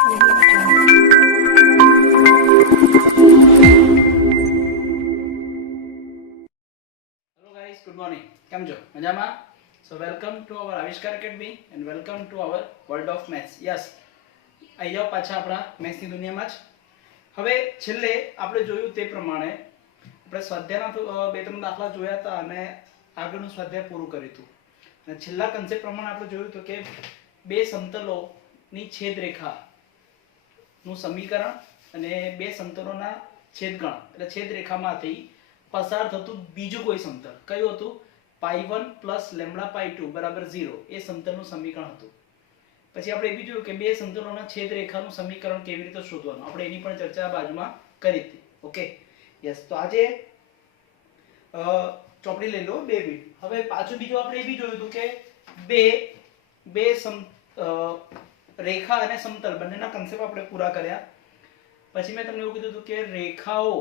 guys, good morning. કેમ છો? મજામાં? So welcome to our આવિષ્કાર academy and welcome to our world of maths. Yes. આવી જાઓ પાછા આપણા મેથ્સની દુનિયામાં જ. હવે છેલ્લે આપણે જોયું તે પ્રમાણે આપણે સ્વાધ્યાયના બે ત્રણ દાખલા જોયા હતા અને આગળનું સ્વાધ્યાય પૂરું કર્યું હતું. અને છેલ્લા કન્સેપ્ટ પ્રમાણે આપણે જોયું હતું કે બે સમતલોની છેદરેખાનું સમીકરણ અને બે સમતલોના છેદગણ એટલે છેદરેખામાંથી પસાર થતું બીજું કોઈ સમતલ કયું હતું? π1 + λ/2 = 0 એ સમતલનું સમીકરણ હતું. પછી આપણે એ બી જોયું કે બે સમતલોના છેદરેખાનું સમીકરણ કેવી રીતે શોધવાનું, આપણે એની પણ ચર્ચા બાજુમાં કરી હતી. Okay, yes. તો આજે ચોપડી લઈ લો 2 મિનિટ. હવે પાછું બીજું આપણે એ બી જોયું હતું કે બે રેખા અને સમતલ બંનેના કન્સેપ્ટ આપણે પૂરા કર્યા. પછી મેં તમને એવું કીધું હતું કે રેખાઓ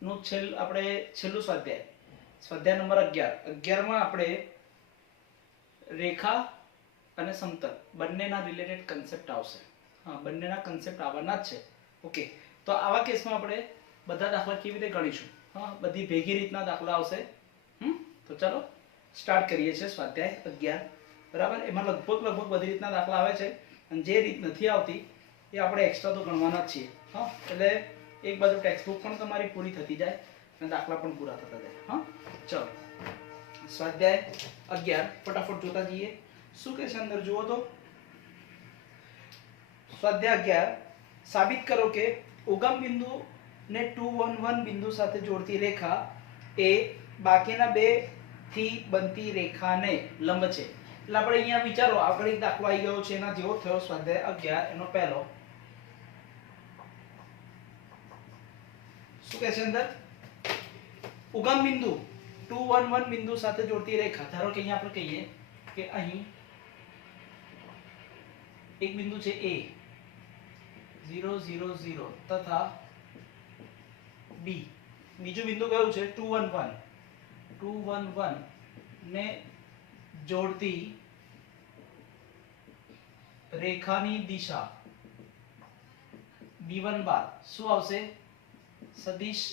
નું આપણે છેલ્લું સ્વાધ્યાય નંબર 11 માં આપણે રેખા અને સમતલ બંનેના રિલેટેડ કન્સેપ્ટ આવશે. હા, બંનેના કન્સેપ્ટ આવવાના જ છે. ઓકે, તો આવા કેસમાં આપણે બધા દાખલા કેવી રીતે ગણીશું? હા, બધી ભેગી રીતના દાખલા આવશે. તો ચાલો સ્ટાર્ટ કરીએ છીએ સ્વાધ્યાય 11. બરાબર, એમાં લગભગ બધી રીતના દાખલા આવે છે અને જે રીત નથી આવતી એ આપણે એક્સ્ટ્રા તો ગણવાના જ છીએ. હા, એટલે એક બાજુ ટેક્સ્ટબુક પણ તમારી પૂરી થતી જાય અને દાખલા પણ પૂરા થતા જાય. હા, ચલો સ્વાધ્યાય 11 ફટાફટ જોતા જઈએ. શું કહે છે અંદર જુઓ તો. સ્વાધ્યાય 11 સાબિત કરો કે ઉગમ બિંદુ ને 2 1 1 બિંદુ સાથે જોડતી રેખા એ બાકીના બે થી બનતી રેખાને લંબ છે. એટલે આપણે અહીંયા વિચારો આગળ એક દાખલો આવી ગયો છે એના જેવો થયો સ્વાધ્યાય 11 એનો પહેલો. શું કહે છે અંદર? ઉગમ બિંદુ 2 1 1 બિંદુ સાથે જોડતી રેખા. ધારો કે અહીંયા આપણે કહીએ કે અહીં એક બિંદુ છે A 0 0 0 તથા B. બીજું બિંદુ કયું છે? 2 1 1 ને જોડતી રેખાની દિશા B1 બાર શું આવશે? સદિશ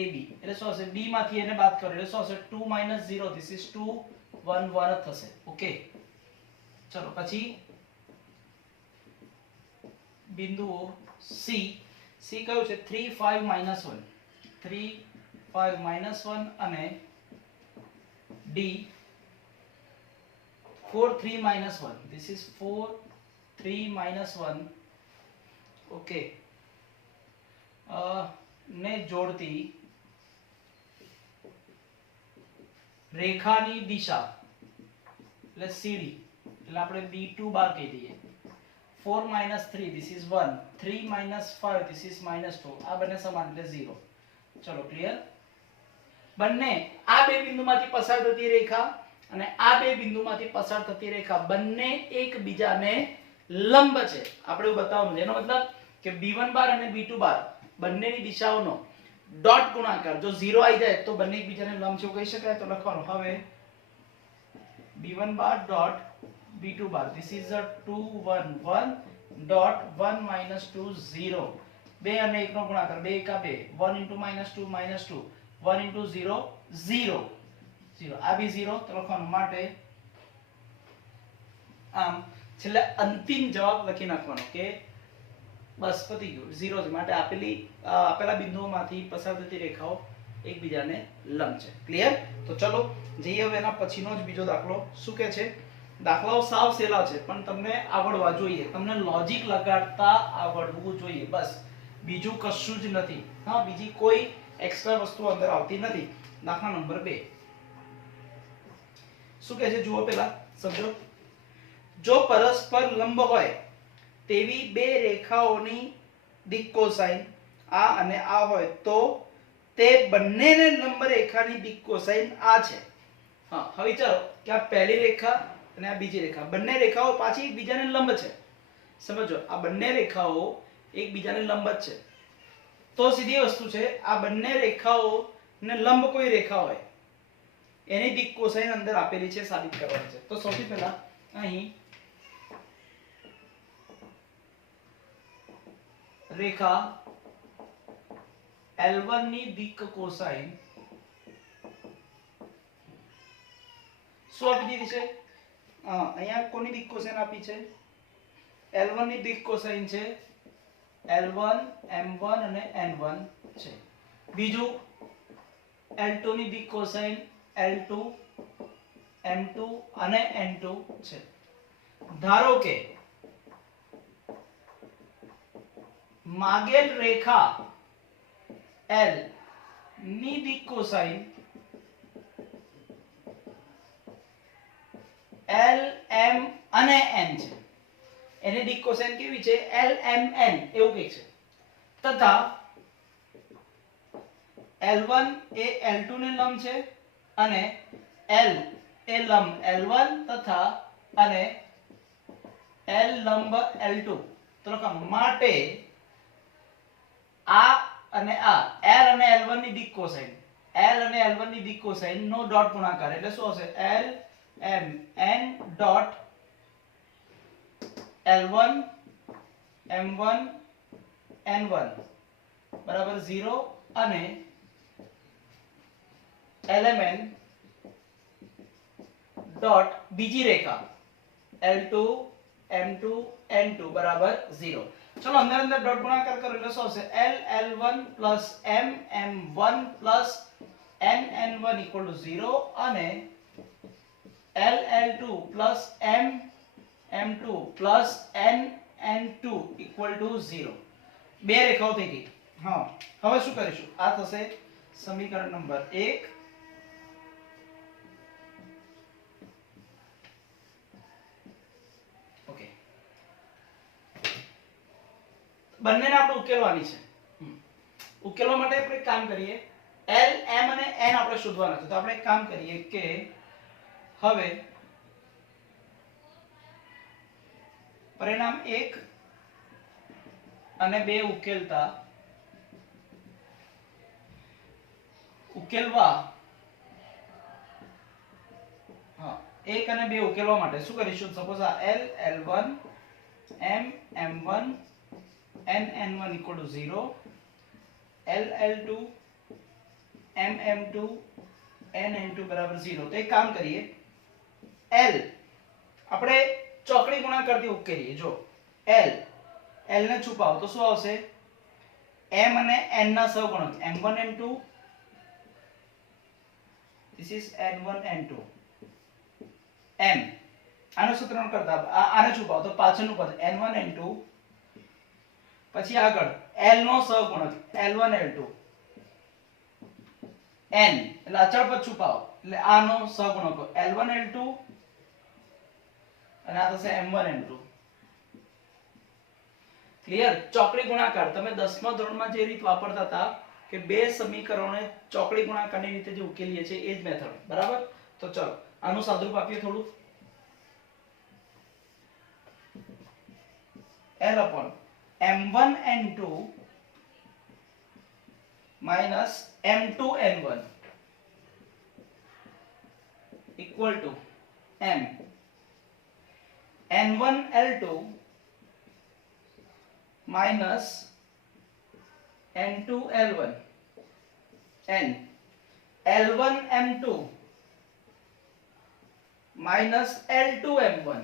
AB. એટલે શું આવશે? B માંથી એને બાદ કરો એટલે શું આવશે? 2 - 0 ધીસ ઇઝ 2 1 1 થશે. ઓકે, ચલો પછી બિંદુઓ C કયું છે? 3 5 - 1 અને D 4 3 - 1 ધીસ ઇઝ 4 3 - 1. ઓકે, ને જોડતી રેખાની દિશા એટલે CD એટલે આપણે B2 બાર કહી દઈએ. 4 - 3 this is 1 3 - 5 this is -2. આ બંને સમાન એટલે 0. ચલો ક્લિયર. બંને આ બે બિંદુમાંથી પસાર થતી રેખા અને આ બે બિંદુમાંથી પસાર થતી રેખા બંને એકબીજાને લંબ છે. આપણે બતાવવાનું છે. એનો મતલબ કે B1 બાર અને B2 બાર બંનેની દિશાઓનો ડોટ ગુણાકાર જો 0 આવી જાય તો બંને એકબીજાને લંબ છે કહી શકાય. તો લખવાનું હવે B1 bar dot B2 bar this is a 2 1 1 dot 1 - 2 0. 2 અને 1 નો ગુણાકાર 2 * 2 1 * -2 -2 1 * 0 0 0. આ બી 0 તો લખવાનું માટે આમ છેલ્લે અંતિમ જવાબ લખી નાખવાનો કે બસ પતી ગયું 0 છે. માટે આપેલા બિંદુઓમાંથી પસાર થતી રેખાઓ એકબીજાને લંબ છે. ક્લિયર. તો ચલો જઈએ હવે એના પછીનો જ બીજો દાખલો. શું કહે છે? દાખલાઓ સાવ સહેલા છે પણ તમને આવડવા જોઈએ, તમને લોજિક લગાડતા આવડવું જોઈએ, બસ બીજું કશું જ નથી. હા, બીજી કોઈ એક્સ્ટ્રા વસ્તુ અંદર આવતી નથી. દાખલા નંબર 2 શું કહે છે જુઓ પહેલા સમજો. જો પરસ્પર લંબ હોય તેવી બે રેખાઓની દિક કોસાઇન આ અને આ હોય તો તે બંનેને લંબ રેખાની દિક કોસાઇન આ છે. હા, હવે વિચારો કે આ પહેલી રેખા અને આ બીજી રેખા બંને રેખાઓ પાછી એકબીજાને લંબ છે. સમજો, આ બંને રેખાઓ એકબીજાને લંબ જ છે. તો સીધી વસ્તુ છે આ બંને રેખાઓને લંબ કોઈ રેખા હોય એની દિક કોસાઇન અંદર આપેલી છે, સાબિત કરવાની છે. તો સૌથી પહેલા અહીં રેખા L1 ની દિક્ કોસાઇન શું આપી દીધી છે? અહીંયા કોની દિક્ કોસાઇન આપી છે? L1 ની દિક્ કોસાઇન છે L1 M1 અને N1 છે. બીજું L2 ની દિક્ કોસાઇન L2 M2 અને N2 છે. ધારો કે માગેલ રેખા L ની દિક્ કોસાઇન L M અને N છે. એની દિક્ કોસાઇન કેવી છે? L M N એવું કઈ છે. તથા L1 એ L2 ને લંબ છે અને L એ લંબ L1 તથા અને L લંબ L2. તો લખો માટે આ અને આ L અને L1 ની દિક્ કોસાઇન L અને L1 ની દિક્ કોસાઇન નો ડોટ ગુણાકાર એટલે શું હશે? L M N dot L1 M1 N1 બરાબર 0 અને LMN ડોટ બીજી રેખા L2 M2 N2 બરાબર 0. ચલો અંદર અંદર ડોટ ગુણાકાર કરો એટલે શું હશે? L L1 plus M M1 plus N N1 equal to 0 અને L L2 plus M M2 plus N N2 equal to 0. બે રેખાઓ થઈ ગઈ. હા, હવે શું કરીશું? આ થશે સમીકરણ નંબર 1. ઓકે, બંનેને આપણે ઉકેલવાની છે. ઉકેલવા માટે આપણે એક કામ કરીએ, L M અને N આપણે શોધવાના છે. તો આપણે એક કામ કરીએ કે હવે પરિણામ 1 અને 2 ઉકેલવા 1 અને 2 ઉકેલવા માટે શું કરીશું? સપોઝ આ L L1 M M1 N N1 equal to 0, L L2 M M2 N N2 બરાબર 0. તો એક કામ કરીએ, L આપણે ચોકડી ગુણાકારથી ઉકેલીએ. જો L ને છુપાવો તો શું આવશે? M અને N ના સહગુણક M1 M2, this is N1 N2, M આનો સૂત્રનો કરતા આને છુપાવો તો પાછળનું પદ N1 N2, પછી આગળ L નો સહગુણક L1 L2, N એટલે અચળ પદ છુપાવો એટલે આનો સહગુણક L1 L2 અને આ થશે M1 M2. ક્લિયર? ચોકડી ગુણાકાર તમે 10મા ધોરણમાં જે રીત વાપરતા હતા કે બે સમીકરણોને ચોકડી ગુણાકારની રીતે જે ઉકેલીએ છે એ જ મેથડ. બરાબર? તો ચલો આનું સાદુરૂપ આપીએ થોડું. L upon M1 N2 minus M2 N1 equal to M N1 L2 minus N2 L1 N L1 M2 minus L2 M1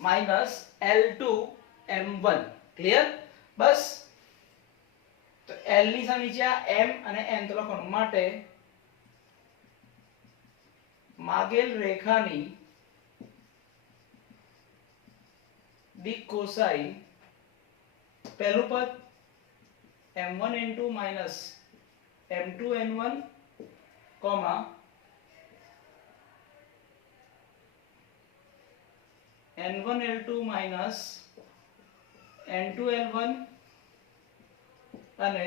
minus L2 M1. Clear? બસ. તો L ની સામે નીચે આ M અને N તો લખવાનું માટે માગેલ રેખાની દિક્ કોસાઇન પહેલું પદ M1 N2 minus M2 N1 comma N1 L2 minus N2 L1 અને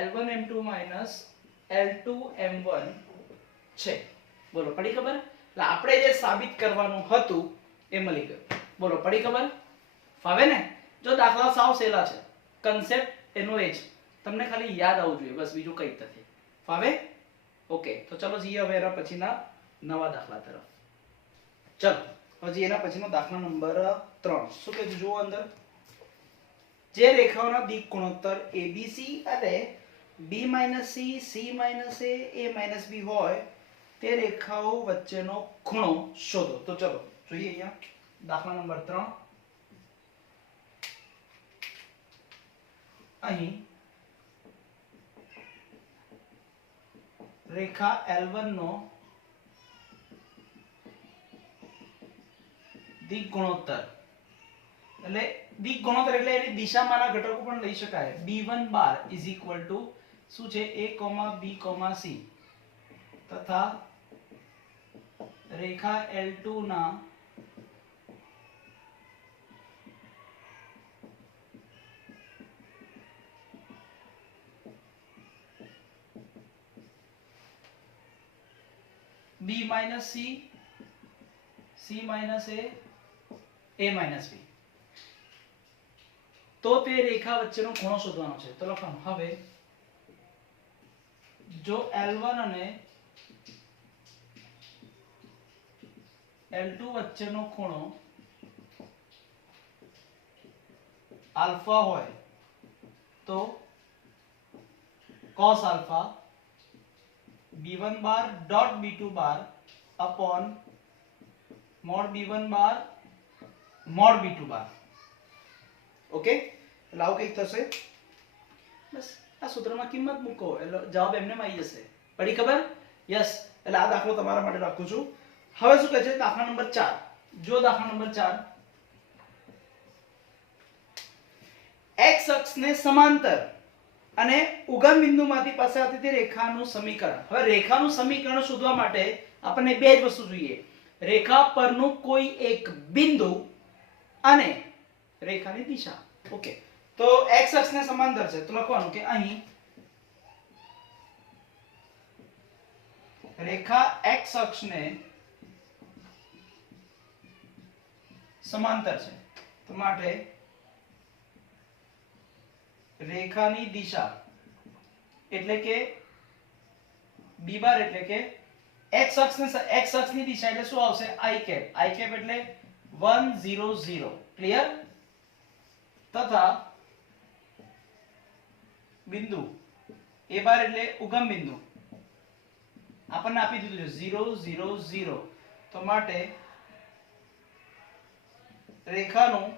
L1 M2 minus L2 M1 છે. બોલો પડી ખબર? એટલે આપણે જે સાબિત કરવાનું હતું એ મળી ગયું. બોલો પડી ખબર? ફાવે ને? જો દાખલા સાવ સહેલા છે, કન્સેપ્ટ એનો એ જ, તમને ખાલી યાદ આવવું જોઈએ, બસ બીજું કંઈ જ નથી. ફાવે? ઓકે, તો ચલો જઈએ હવે એના પછીના નવા દાખલા તરફ. ચલો પછી એના પછીનો દાખલા નંબર 3 શું કહે છે જુઓ અંદર જે રેખાઓના દિક ગુણોત્તર ABC અને B - C C - A A - B હોય તે રેખાઓ વચ્ચેનો ખૂણો શોધો તો ચલો જોઈએ અહીંયા દાખલા નંબર 3 અહીં રેખા L1 નો દિક ગુણોત્તર એટલે દિક ગુણોત્તર એટલે એની દિશામાંના ઘટકો પણ લઈ શકાય B1 બાર = શું છે A, B, C તથા રેખા L2 ના B - C C - A A - B તો તે રેખા વચ્ચેનો ખૂણો શોધવાનો છે તો લખવાનું હવે જો L1 અને L2 વચ્ચેનો ખૂણો આલ્ફા હોય તો cos આલ્ફા B1 બાર ડોટ B2 બાર અપોન મોડ B1 બાર મોડ B2 બાર ઓકે એટલે આવું કંઈક થશે બસ આ સૂત્રમાં કિંમત મૂકો એટલે જવાબ એમને આવી જશે પડી ખબર યસ એટલે આ દાખલો તમારા માટે રાખું છું હવે શું કહે છે દાખલા નંબર 4 જો દાખલા નંબર 4 x અક્ષને સમાંતર અને ઉગમ બિંદુમાંથી પસાર થતી રેખાનું સમીકરણ હવે રેખાનું સમીકરણ શોધવા માટે આપણને બે જ વસ્તુ જોઈએ રેખા પરનું કોઈ એક બિંદુ અને રેખાની દિશા ઓકે તો x અક્ષને સમાંતર છે તો લખવાનું કે અહીં રેખા x અક્ષને સમાંતર છે તો માટે રેખાની દિશા એટલે કે b બાર એટલે કે x અક્ષની દિશા એટલે શું આવશે i કેપ એટલે 1 0 0 ક્લિયર તથા બિંદુ a બાર એટલે ઉગમ બિંદુ આપણને આપી દીધું છે 0 0 0 તો માટે રેખાનું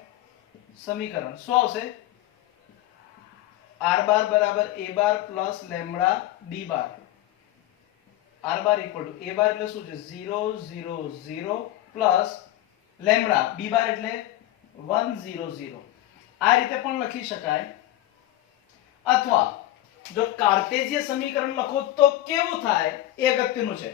સમીકરણ શું આવશે r બાર બરાબર a bar plus lambda b bar r bar equal to a બાર એટલે શું છે 0 0 0 પ્લસ લેમ્બડા b બાર એટલે 1 0 0 આ રીતે પણ લખી શકાય અથવા જો કાર્ટેશિયન સમીકરણ લખો તો કેવું થાય એ અગત્યનું છે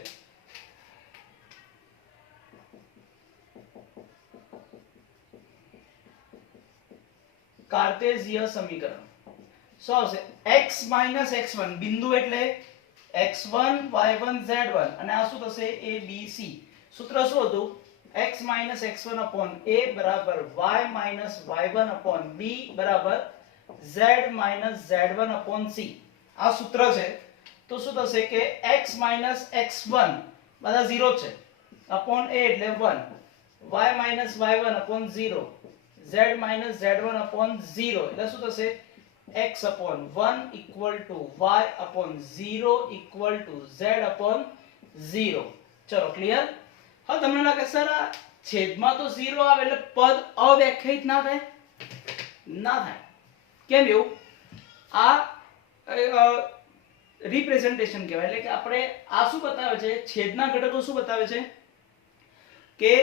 કાર્ટેશિયન સમીકરણ શું આવશે x - x1 બિંદુ એટલે x1 y1 z1 અને આ શું થશે a b c સૂત્ર શું હતું x - x1 upon a બરાબર y - y1 upon b બરાબર z - z1 upon c આ સૂત્ર છે તો શું થશે કે x - x1 બધા 0 છે upon a એટલે 1 y - y1 upon 0 z - z1 upon 0 એટલે શું થશે x upon 1 equal to y upon 0 equal to z upon 0 ચલો ક્લિયર હવે તમને લાગે સર આ છેદમાં તો 0 આવે એટલે પદ અવ્યાખ્યાયિત ના થાય કેમ એવું આ રિપ્રેઝન્ટેશન કહેવાય એટલે કે આપણે આ શું બતાવે છે છેદના ઘટકો શું બતાવે છે કે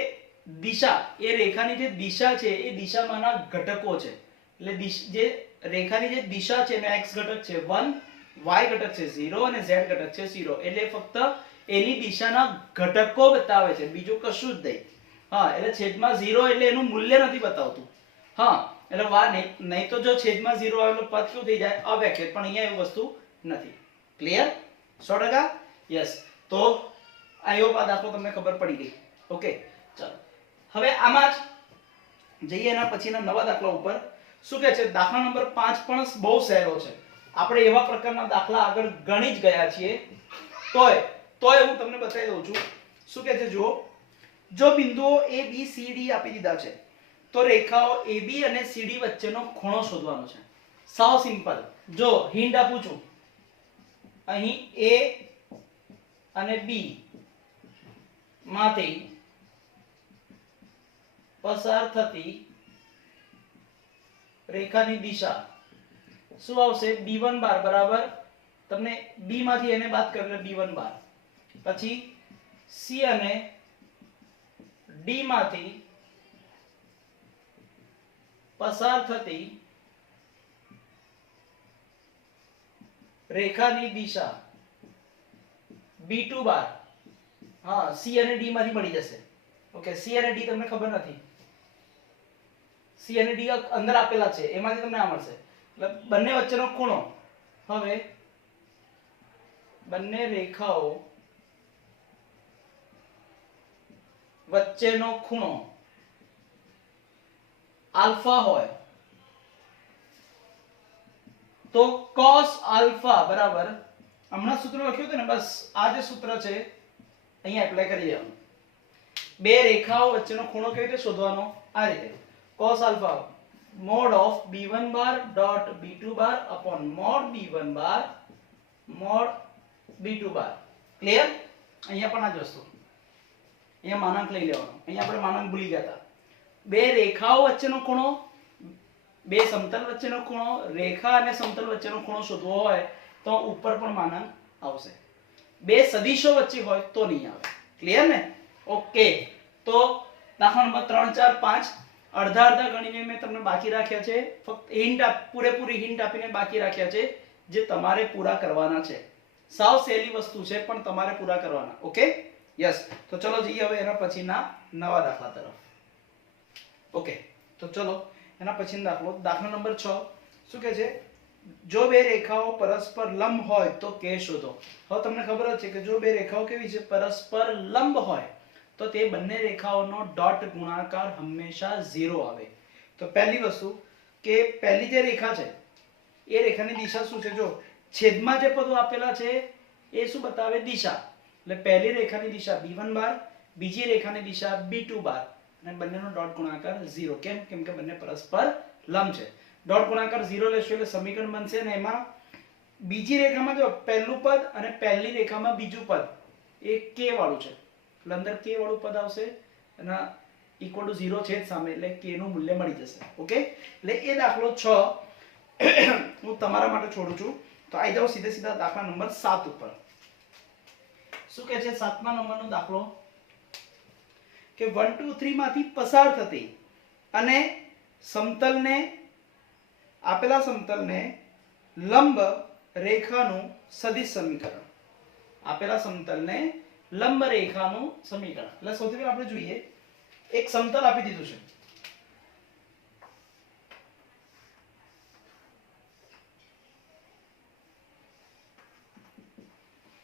દિશા એ રેખાની જે દિશા છે એ દિશામાંના ઘટકો છે એટલે જે રેખાની જે દિશા છે એનો x ઘટક છે 1 y ઘટક છે 0 અને z ઘટક છે 0 એટલે ફક્ત એની દિશાના ઘટકો બતાવે છે બીજું કશું જ નહીં હા એટલે છેદમાં 0 એટલે એનું મૂલ્ય નથી બતાવતું હા એટલે વાર નહીં તો જો છેદમાં 0 આવેલો પદ શું થઈ જાય અવ્યાખ્યાયિત પણ અહીંયા એવું વસ્તુ નથી ક્લિયર 100% યસ તો આઈ હોપ આ દાખલો તમને ખબર પડી ગઈ ઓકે ચલો હવે આમાં જ જઈએ એના પછીના નવા દાખલા ઉપર શું કહે છે દાખલા નંબર 5 પણ બહુ સહેલો છે આપણે એવા પ્રકારના દાખલા આગળ ગણી જ ગયા છીએ તોય હું તમને બતાવી દઉં છું શું કહે છે જુઓ જો બિંદુઓ a b c d આપી દીધા છે તો રેખાઓ a b અને c d વચ્ચેનો ખૂણો શોધવાનો છે. સાવ સિમ્પલ. જો હિન્ટ આપું છું, અહીં a અને b માંથી પસાર થતી રેખાની દિશા શું આવશે? b1 બાર બરાબર, તમને b માંથી એને બાદ કરો એટલે b1 બાર, પછી c અને d માંથી પસાર થતી રેખાની દિશા b2 બાર. હા, c અને d માંથી મળી જશે. ઓકે, c અને d તમને ખબર નથી, c અને d અંદર આપેલા છે, એમાંથી તમને આ મળશે. એટલે બંને વચ્ચેનો ખૂણો, હવે બંને રેખાઓ વચ્ચેનો ખૂણો આલ્ફા હોય તો cos આલ્ફા બરાબર, હમણાં સૂત્ર લખ્યું હતું ને, બસ આ જે સૂત્ર છે અહીંયા એપ્લાય કરી દેવાનું. બે રેખાઓ વચ્ચેનો ખૂણો કેવી રીતે શોધવાનો? આ રીતે. cos alpha mod of b1 bar dot b2 bar upon mod b1 bar mod b2 bar. Clear? અહીંયા પણ આ જ વસ્તુ, અહીંયા માનાંક લઈ લેવાનો. અહીંયા આપણે માનાંક ભૂલી ગયા હતા. બે રેખાઓ વચ્ચેનો ખૂણો, બે સમતલ વચ્ચેનો ખૂણો, રેખા અને સમતલ વચ્ચેનો ખૂણો શોધવો હોય તો ઉપર પણ માનાંક આવશે. બે સદિશો વચ્ચે હોય તો નહીં આવે. ક્લિયર ને? ઓકે. તો દાખલા નંબર 3 4 5 અડધા અડધા ગણીને મેં તમને બાકી રાખ્યા છે. ફક્ત હિન્ટ પૂરેપૂરી હિન્ટ આપીને બાકી રાખ્યા છે, જે તમારે પૂરા કરવાના છે. સાવ સહેલી વસ્તુ છે પણ તમારે પૂરા કરવાના. Okay, yes. તો ચલો જઈએ હવે એના પછીના નવા દાખલા તરફ. ઓકે, તો ચલો એના પછીનો દાખલો, દાખલા નંબર 6. શું કહે છે? જો બે રેખાઓ પરસ્પર લંબ હોય તો કે શોધો. હવે તમને ખબર જ છે કે જો બે રેખાઓ કેવી છે? પરસ્પર લંબ હોય તો તે બંને રેખાઓનો ડોટ ગુણાકાર હંમેશા 0 આવે. તો પહેલી વસ્તુ કે પહેલી જે રેખા છે એ રેખાની દિશા શું છે? જો છેદમાં જે પદો આપેલા છે એ શું બતાવે? દિશા. એટલે પહેલી રેખાની દિશા b1 બાર, બીજી રેખાની દિશા b2 બાર, અને બંનેનો ડોટ ગુણાકાર 0. કેમ? કેમ કે બંને પરસ્પર લંબ છે. ડોટ ગુણાકાર 0 લેશો એટલે સમીકરણ બનશે, અને એમાં બીજી રેખામાં જો પહેલું પદ અને પહેલી રેખામાં બીજું પદ એ k વાળું છે, એટલે અંદર k વાળું પદ આવશે અને ઇક્વલ ટુ 0 છે જ સામે, એટલે k નું મૂલ્ય મળી જશે. ઓકે, એટલે એ દાખલો 6 હું તમારા માટે છોડું છું. તો આવી જાઓ સીધે સીધા દાખલા નંબર 7 ઉપર. શું કહે છે 7મા નંબરનો દાખલો? કે 1 2 3 માંથી પસાર થતી અને સમતલને, આપેલા સમતલને લંબ રેખાનું સદિશ સમીકરણ. આપેલા સમતલને લંબ રેખાનું સમીકરણ. એટલે સૌથી પહેલા આપણે જોઈએ, એક સમતલ આપી દીધું છે.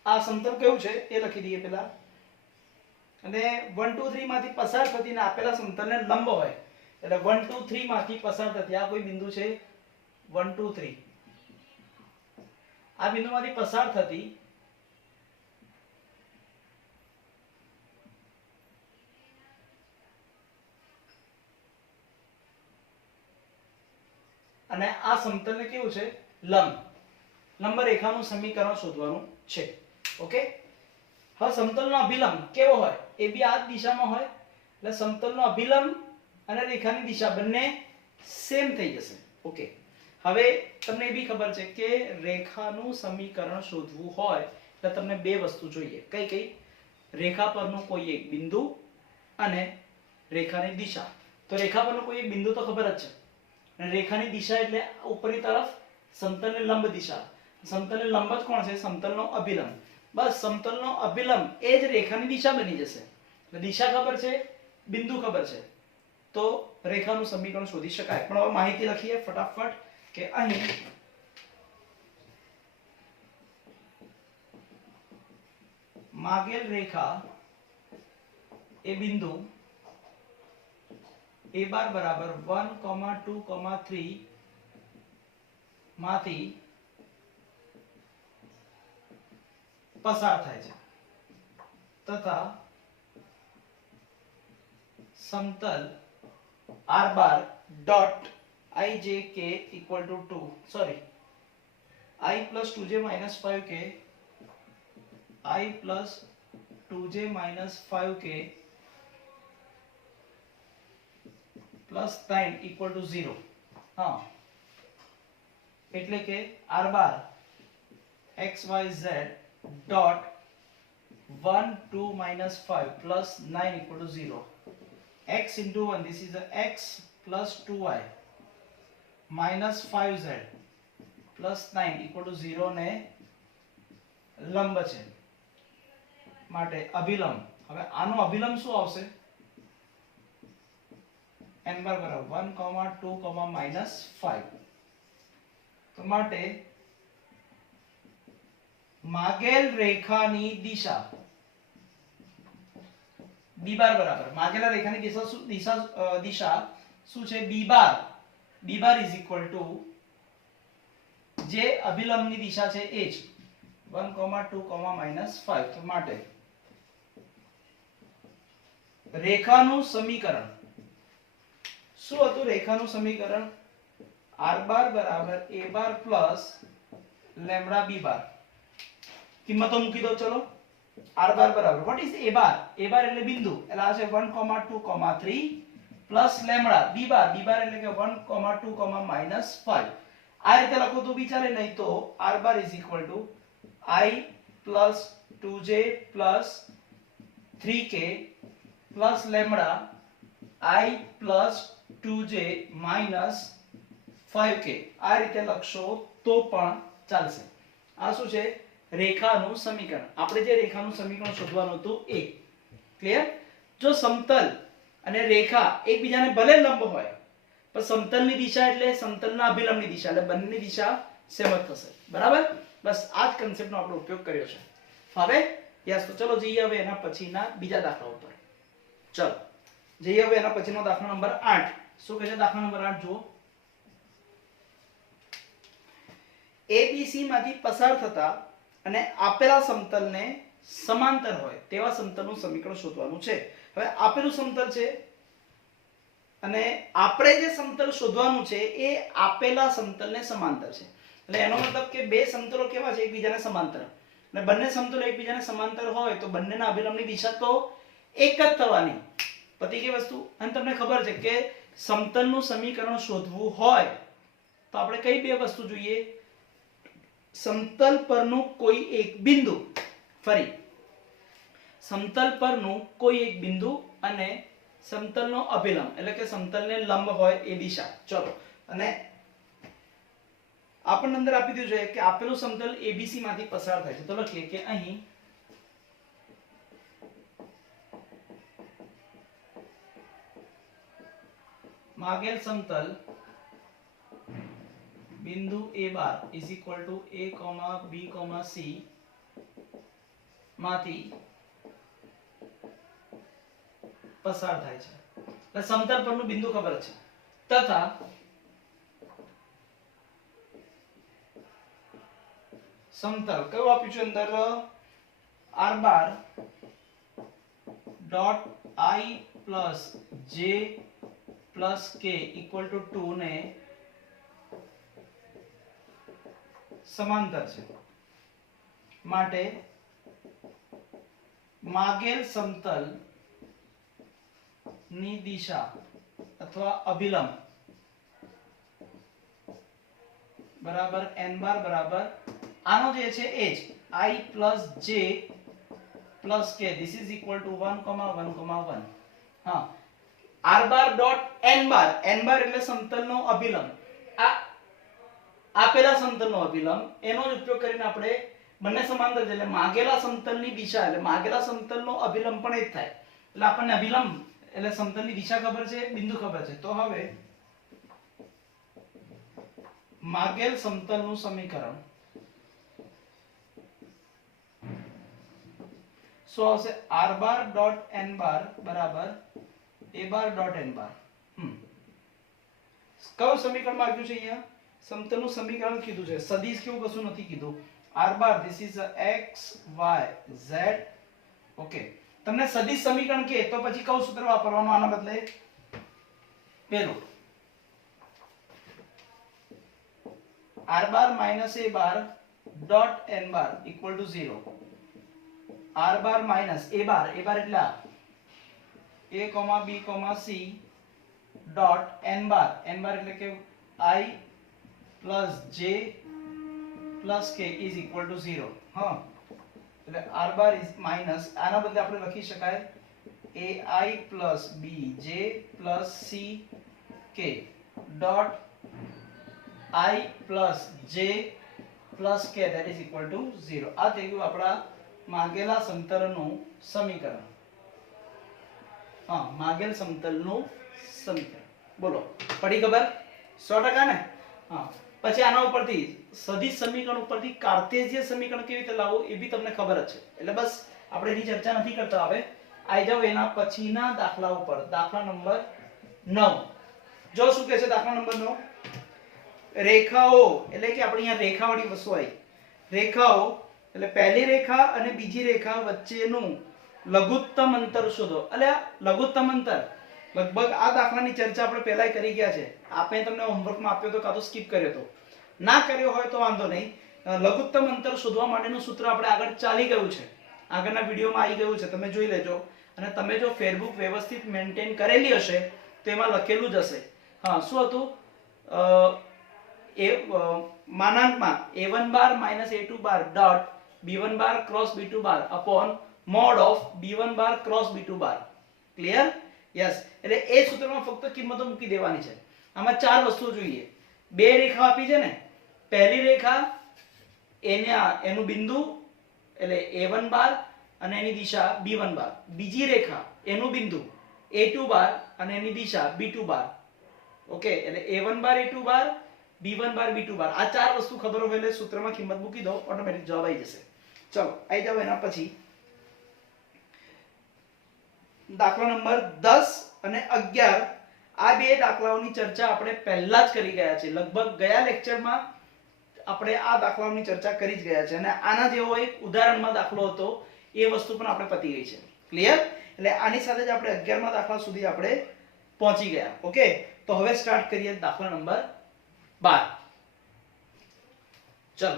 આ સમતલ કયું છે એ લખી દઈએ પેલા. અને 1 2 3 માંથી પસાર થતી ને આપેલા સમતલને લંબ હોય એટલે 1 2 3 માંથી પસાર થતી આ કોઈ બિંદુ છે 1 2 3, આ બિંદુમાંથી પસાર થતી અને આ સમતલને કેવું છે? લંબ. લંબ રેખાનું સમીકરણ શોધવાનું છે. ઓકે, હવે સમતલનો અભિલંબ કેવો હોય? એ બી આ દિશામાં હોય એટલે સમતલનો અભિલંબ અને રેખાની દિશા બંને સેમ થઈ જશે. ઓકે, હવે તમને એ બી ખબર છે કે રેખાનું સમીકરણ શોધવું હોય એટલે તમને બે વસ્તુ જોઈએ. કઈ કઈ? રેખા પરનું કોઈ એક બિંદુ અને રેખાની દિશા. તો રેખા પરનું કોઈ એક બિંદુ તો ખબર જ છે, અને રેખાની દિશા એટલે ઉપરની તરફ સમતલને લંબ દિશા. સમતલને લંબ જ કોણ છે? સમતલનો અભિલંબ. બસ સમતલનો અભિલંબ એ જ રેખાની દિશા બની જશે. એટલે દિશા ખબર છે, બિંદુ ખબર છે, તો રેખાનું સમીકરણ શોધી શકાય. પણ હવે માહિતી લખીએ ફટાફટ કે અહીં માગેલ રેખા એ બિંદુ a બાર બરાબર 1, 2, 3 માંથી પસાર થાય છે તથા समतल r bar dot I j k equal to 2 sorry I plus 2j minus 5k I plus 2j minus 5k plus 9 equal to 0 हाँ એટલે કે r bar x y z dot 1 2 minus 5 plus 9 equal to 0 x into 1 this is a x plus 2y minus 5z plus 9 equal to 0 ને લંબ છે માટે અભિલંબ હવે આનો અભિલંબ શું આવશે n bar બરાબર 1 2 minus 5 તો માટે માગેલ રેખાની દિશા b બાર બરાબર માગેલા રેખાની દિશા શું છે b bar is equal to જે અભિલંબની દિશા છે એ જ 1 2 minus 5 તો માટે રેખાનું સમીકરણ શું હતું રેખાનું સમીકરણ r બાર બરાબર a bar plus lambda b બાર કિંમતો મૂકી દો ચલો r બાર બરાબર what is a બાર એટલે બિંદુ એટલે આ છે 1 2 3 પ્લસ લેમ્બડા b બાર એટલે કે 1 2 minus 5 આ રીતે લખો તો બી ચાલે નહીં તો r bar is equal to I plus 2j plus 3k plus lambda I plus 2j minus 5k આ રીતે લખશો તો પણ ચાલશે આ શું છે રેખાનું સમીકરણ આપણે જે રેખાનું સમીકરણ શોધવાનું હતું એ ક્લિયર જો સમતલ અને રેખા એકબીજાને ભલે લંબ હોય પણ સમતલની દિશા એટલે સમતલના અભિલંબની દિશા એટલે બંનેની દિશા સેમ જ થશે બરાબર બસ આ જ કન્સેપ્ટનો આપણે ઉપયોગ કર્યો છે હવે યસ તો ચલો જઈએ હવે એના પછીના બીજા દાખલા ઉપર ચલો જઈએ હવે એના પછીનો દાખલો નંબર 8 શું કહે છે દાખલા નંબર 8 જુઓ ABC માંથી પસાર થતા અને આપેલા સમતલને સમાંતર હોય તેવા સમતલનું સમીકરણ શોધવાનું છે હવે આપેલું સમતલ છે અને આપણે જે સમતલ શોધવાનું છે એ આપેલા સમતલને સમાંતર છે એટલે એનો મતલબ કે બે સમતલો કેવા છે એકબીજાને સમાંતર અને બંને સમતલો એકબીજાને સમાંતર હોય તો બંનેના અભિલંબની દિશા તો એક જ થવાની પતી ગઈ વસ્તુ અને તમને ખબર છે કે સમતલનું સમીકરણ શોધવું હોય તો આપણે કઈ બે વસ્તુ જોઈએ સમતલ પરનું કોઈ એક બિંદુ ફરી સમતલ પરનું કોઈ એક બિંદુ અને સમતલનો અભિલંબ એટલે કે સમતલને લંબ હોય એ દિશા ચલો અને આપણને અંદર આપી દીધું છે કે આપેલું સમતલ ABC માંથી પસાર થાય છે તો લખીએ કે અહીં मागेल समतल बिंदु A bar is equal to A, B, C माथी पसार થાય છે એટલે સમતલ પરનું બિંદુ ખબર છે તથા સમતલ કયું આપ્યું છે અંદર r bar dot I plus J plus k equal to 2 ने समांतर છે માટે માગેલ સમતલ ની દિશા અથવા અભિલંબ બરાબર n બાર બરાબર આનો જે છે એ જ I plus j plus k this is equal to 1,1,1 હા r બાર ડોટ n બાર એટલે સમતલનો અભિલંબ આ આપેલા સમતલનો અભિલંબ એનો જ ઉપયોગ કરીને આપણે બંને સમાંતર છે એટલે માગેલા સમતલની દિશા એટલે માગેલા સમતલનો અભિલંબ પણ એ જ થાય એટલે આપણને અભિલંબ એટલે સમતલની દિશા ખબર છે બિંદુ ખબર છે તો હવે માગેલ સમતલનું સમીકરણ શું આવશે r બાર ડોટ n બાર બરાબર a બાર ડોટ n બાર કયું સમીકરણ માંગ્યું છે અહીંયા સમતલનું સમીકરણ કીધું છે સદિશ કેવું કશું નથી કીધું r bar this is a x y z okay તમને સદિશ સમીકરણ કે તો પછી કયું સૂત્ર વાપરવાનું આના બદલે પેલું r bar minus a bar dot n bar equal to 0 r bar minus a બાર એટલે a, b, c dot n બાર એટલે કે I plus j plus k is equal to 0. હા, એટલે r બાર ઇઝ માઇનસ, આના બદલે આપણે લખી શકાય ai plus bj plus ck dot I plus j plus k that is equal to 0. આ થઈ ગયું આપણા માગેલા સમતલનું સમીકરણ. હા, માગેલ સમતલનું સમીકરણ. બોલો, પડી ખબર? 100% ને? હા. પછી આના ઉપરથી સદિશ સમીકરણ ઉપરથી કાર્ટેશિયન સમીકરણ કેવી રીતે લાવવું એ બી તમને ખબર જ છે. એટલે બસ આપણે એની ચર્ચા નથી કરતા. હવે આવી જાવ એના પછીના દાખલા ઉપર. દાખલા નંબર 9. જો શું કહે છે દાખલા નંબર 9? રેખાઓ એટલે કે આપણે અહીંયા રેખાવાળી વસ્તુ આવી. રેખાઓ એટલે પહેલી રેખા અને બીજી રેખા વચ્ચેનું લઘુત્તમ અંતર શોધો. એટલે આ લઘુત્તમ અંતર લગભગ આ દાખલાની ચર્ચા આપણે પહેલાય કરી ગયા છે. આપણે તમને હોમવર્કમાં આપ્યો તો કાં તો સ્કીપ કર્યો તો. ના કર્યો હોય તો વાંધો નહીં. લઘુત્તમ અંતર શોધવા માટેનું સૂત્ર આપણે આગળ ચાલી ગયું છે, આગળના વિડીયોમાં આવી ગયું છે, તમે જોઈ લેજો. અને તમે જો ફેરબુક વ્યવસ્થિત મેન્ટેન કરેલી હશે તો એમાં લખેલું જ હશે. હા, શું હતું? માનાંકમાં a1 bar minus a2 bar dot b1 bar cross b2 bar upon mode of b1 bar cross b2 bar. Clear? Yes. એટલે એ સૂત્રમાં ફક્ત કિંમતો મૂકી દેવાની છે. આમાં ચાર વસ્તુઓ જોઈએ. બે રેખા આપી છે ને, પહેલી રેખા એનું બિંદુ એટલે a1 બાર અને એની દિશા b1 બાર. બીજી રેખા એનું બિંદુ a2 બાર અને એની દિશા b2 બાર. ઓકે, એટલે a1 બાર a2 બાર, b1 બાર b2 બાર. આ ચાર વસ્તુ ખબર હોય એટલે સૂત્રમાં કિંમત મૂકી દો, ઓટોમેટિક જવાબ આવી જશે. ચલો આવી જાવ એના પછી દાખલા નંબર 10 અને 11. આ બે દાખલાઓની ચર્ચા આપણે પહેલા જ કરી ગયા છે. લગભગ ગયા લેક્ચરમાં આપણે આ દાખલાઓની ચર્ચા કરી જ ગયા છે. અને આના જેવો એક ઉદાહરણમાં દાખલો હતો, એ વસ્તુ પણ આપણે પતી ગઈ છે. ક્લિયર? એટલે આની સાથે જ આપણે 11મા દાખલા સુધી આપણે પહોંચી ગયા. ઓકે, તો હવે સ્ટાર્ટ કરીએ દાખલા નંબર 12. ચલો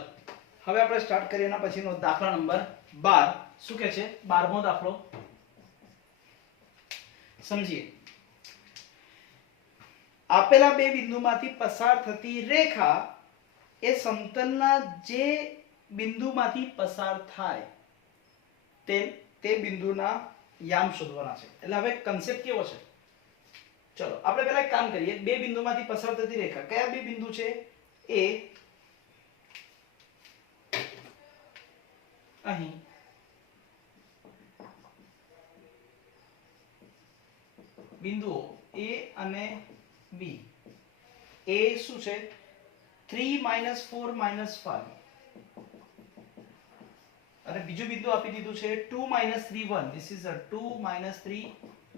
હવે આપણે સ્ટાર્ટ કરીએ એના પછીનો દાખલા નંબર 12. શું કહે છે? 12મો દાખલો સમજીએ. આપેલા બે બિંદુમાંથી પસાર થતી રેખા એ સમતલના જે બિંદુમાંથી પસાર થાય તે બિંદુના યામ શોધવાના છે. એટલે હવે કન્સેપ્ટ કેવો છે? ચલો આપણે પહેલા એક કામ કરીએ. બે બિંદુમાંથી પસાર થતી રેખા, કયા બે બિંદુ છે? એ અહીં બિંદુઓ A અને B. A શું છે? 3 - 4 - 5 અને બીજું બિંદુ આપી દીધું છે 2 - 3 1. This is a 2 - 3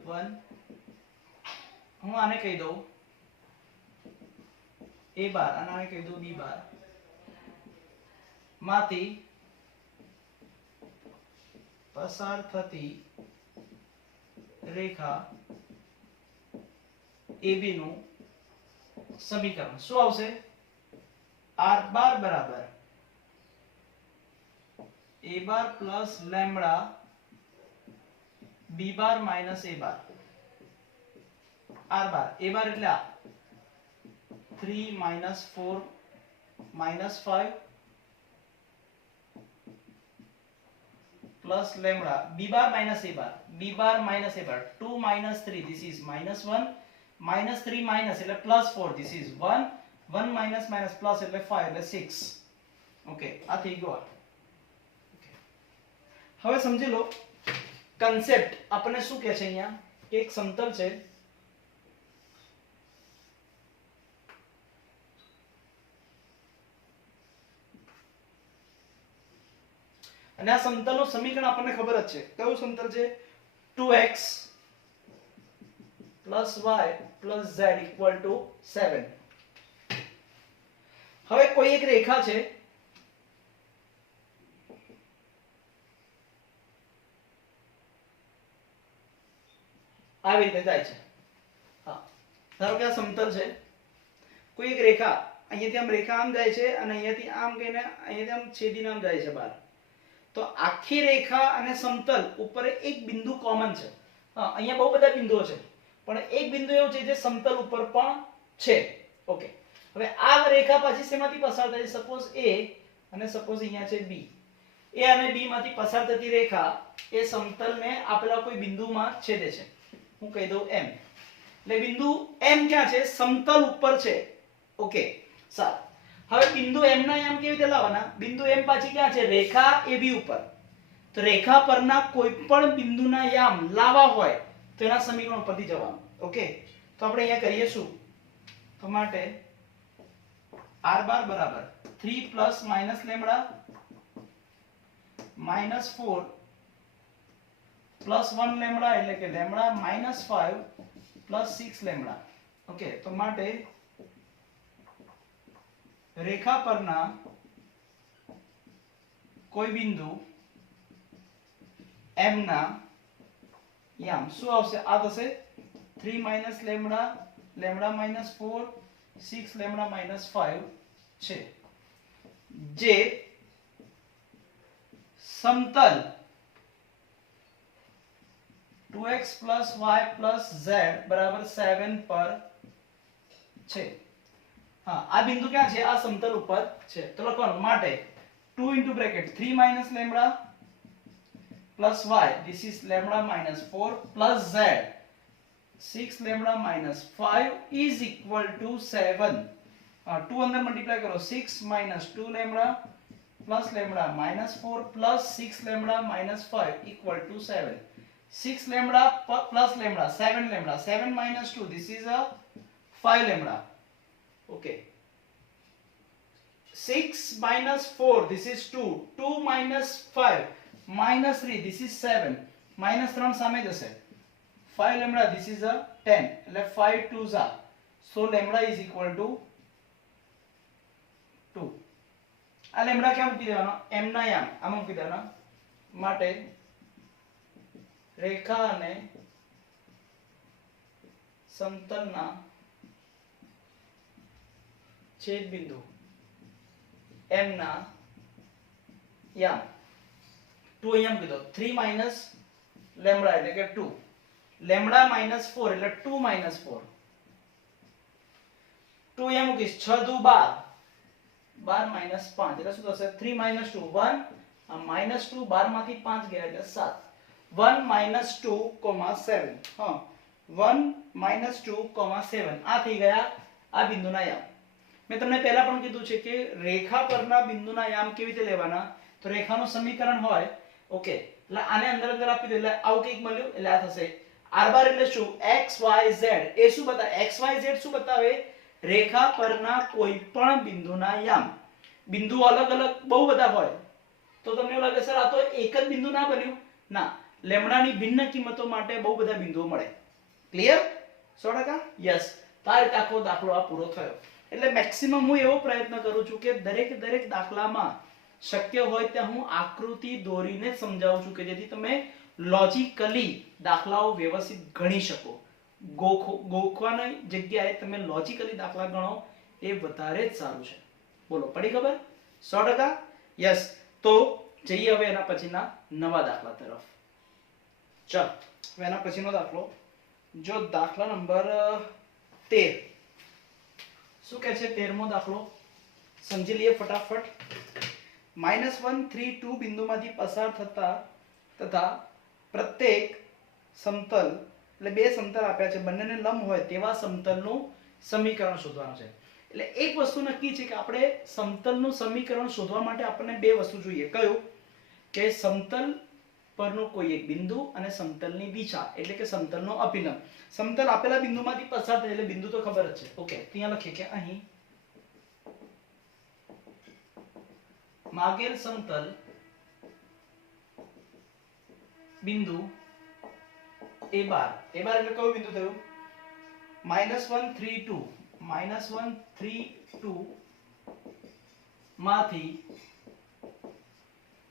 1. હું આને કહી દઉં A બાર અને આને કહી દઉં B બાર. માંથી પસાર થતી રેખા AB નું સમીકરણ શું આવશે? r બાર બરાબર a bar plus lambda b bar minus a bar. r bar a બાર એટલે આ 3 - 4 - 5 plus lambda b bar minus a bar. b bar minus a bar 2 - 3 this is -1 -3 minus એટલે +4 this is 1 1 minus minus plus એટલે 5 એટલે 6. Okay, આ થઈ ગયો. હવે સમજી લો કન્સેપ્ટ આપણને શું કહે છે અહીંયા કે એક સમતલ છે અને આ સમતલનું સમીકરણ આપણને ખબર જ છે. કયું સમતલ છે? 2x + y + z = 7. હવે કોઈ એક રેખા છે આવી રીતે જાય છે. હા, ધારો કે આ સમતલ છે, કોઈ એક રેખા અહીંયાથી આમ રેખા આમ જાય છે અને અહીંયાથી આમ ગઈને અહીંયાથી આમ છેદીને આમ જાય છે બહાર. તો આખી રેખા અને સમતલ ઉપર એક બિંદુ કોમન છે. હા, અહીંયા બહુ બધા બિંદુઓ છે, પણ એક બિંદુ એવું છે જે સમતલ ઉપર પણ છે. ઓકે, હવે આ રેખા પછી શેમાંથી પસાર થાય? સપોઝ A અને સપોઝ અહીંયા છે B. A અને B માંથી પસાર થતી રેખા એ સમતલને આપેલા કોઈ બિંદુમાં છેદે છે. હું કહી દઉં M. એટલે બિંદુ M ક્યાં છે? સમતલ ઉપર છે. ઓકે, સારું. હવે બિંદુ M ના યામ કેવી રીતે લાવવાના? બિંદુ M પાછી ક્યાં છે? રેખા AB ઉપર. તો રેખા પરના કોઈ પણ બિંદુના યામ લાવવા હોય તો એના સમીકરણ પરથી જવાનું. ઓકે, તો આપણે અહીંયા કરીએ શું? તો માટે r બાર બરાબર 3 plus minus lambda minus 4 plus 1 lambda એટલે કે lambda minus 5 plus 6 lambda. Okay, તો માટે રેખા પરના કોઈ બિંદુ M ના યામ શું આવશે? આ થશે 3 minus lambda lambda minus 4 6 lambda minus 5 છે, જે સમતલ 2x y z બરાબર 7 પર છે. હા, આ બિંદુ ક્યાં છે? આ સમતલ ઉપર છે. તો લખવાનું માટે 2 into bracket 3 minus lambda plus y, this is lambda minus 4 plus z 6 lambda minus 5 is equal to 7. 2 अंदर मल्टीप्लाई करो, 6 minus 2 lambda plus lambda minus 4 plus 6 lambda minus 5 equal to 7. 6 lambda plus lambda 7 lambda, 7 minus 2, this is a 5 lambda. Okay, 6 minus 4, this is 2, 2 minus 5 minus 3, this is 7, minus 3 સામે જશે, 5 lambda, this is a 10, એટલે 5 2s are, so lambda is equal to 2. આ lambda ક્યાં મૂકી દેવાનો? m ના યામ આમાં મૂકી દેવાનો. માટે રેખા અને સમતલના છેદ બિંદુ M ના યામ 2 અહીંયા મૂકી દો. 3 minus lambda એટલે કે 2, lambda minus 4 એટલે 2 minus 4, 2 અહીંયા મૂકીશ, 6 દુ 12, 12 minus 5 એટલે શું થશે? 3 minus 2 1, આ minus 2 12 માંથી 5 ગયા એટલે 7, 1 minus 2, 7. હા, 1 minus 2, 7 આ થઈ ગયા આ બિંદુના યામ. મેં તમને પહેલા પણ કીધું છે કે રેખા પરના બિંદુના યામ કેવી રીતે લેવાના? તો રેખાનું સમીકરણ હોય. ઓકે, એટલે આને અંદર અંદર આપી દો એટલે આવું કંઈક મળ્યું એટલે આ થશે r બાર એટલે શું? x y z. એ શું બતાવે? x y z શું બતાવે? રેખા પરના કોઈ પણ બિંદુના યામ. બિંદુ અલગ અલગ બહુ બધા હોય તો તમને એવું લાગે સર આ તો એક જ બિંદુ ના બન્યું. ના, લેમ્ડાની ભિન્ન કિંમતો માટે બહુ બધા બિંદુઓ મળે. ક્લિયર? 100%? યસ. તો આ રીતે આખો દાખલો આ પૂરો થયો. એટલે મેક્સિમમ હું એવો પ્રયત્ન કરું છું કે દરેક દાખલામાં શક્ય હોય ત્યાં હું આકૃતિ દોરીને સમજાવું છું કે જેથી તમે લોજિકલી દાખલાઓ વ્યવસ્થિત ગણી શકો. ગોખવાની જગ્યાએ તમે લોજિકલી દાખલા ગણો એ વધારે જ સારું છે. બોલો, પડી ખબર? 100%? યસ. તો જઈએ હવે એના પછીના નવા દાખલા તરફ. ચાલો, હવે એના પછીનો દાખલો જો દાખલા નંબર 13 શું કહે છે? 13મો દાખલો સમજી લઈએ ફટાફટ. -1 3 2 બિંદુમાંથી પસાર થતા તથા પ્રત્યેક સમતલ એટલે બે સમતલ આપ્યા છે, બંનેને લંબ હોય તેવા સમતલનું સમીકરણ શોધવાનું છે. એટલે એક વસ્તુ નક્કી છે કે આપણે સમતલનું સમીકરણ શોધવા માટે આપણને બે વસ્તુ જોઈએ. કયું? કે સમતલ પરનો કોઈ એક બિંદુ અને સમતલની દિશા એટલે કે સમતલનો અભિલંબ. સમતલ આપેલા બિંદુમાંથી પસાર થાય એટલે બિંદુ તો ખબર જ છે. ઓકે, ત્યાં લખીએ કે અહીં માગેલ સમતલ બિંદુ a બાર એટલે કયું બિંદુ થયું? -1 3 2, -1 3 2 માંથી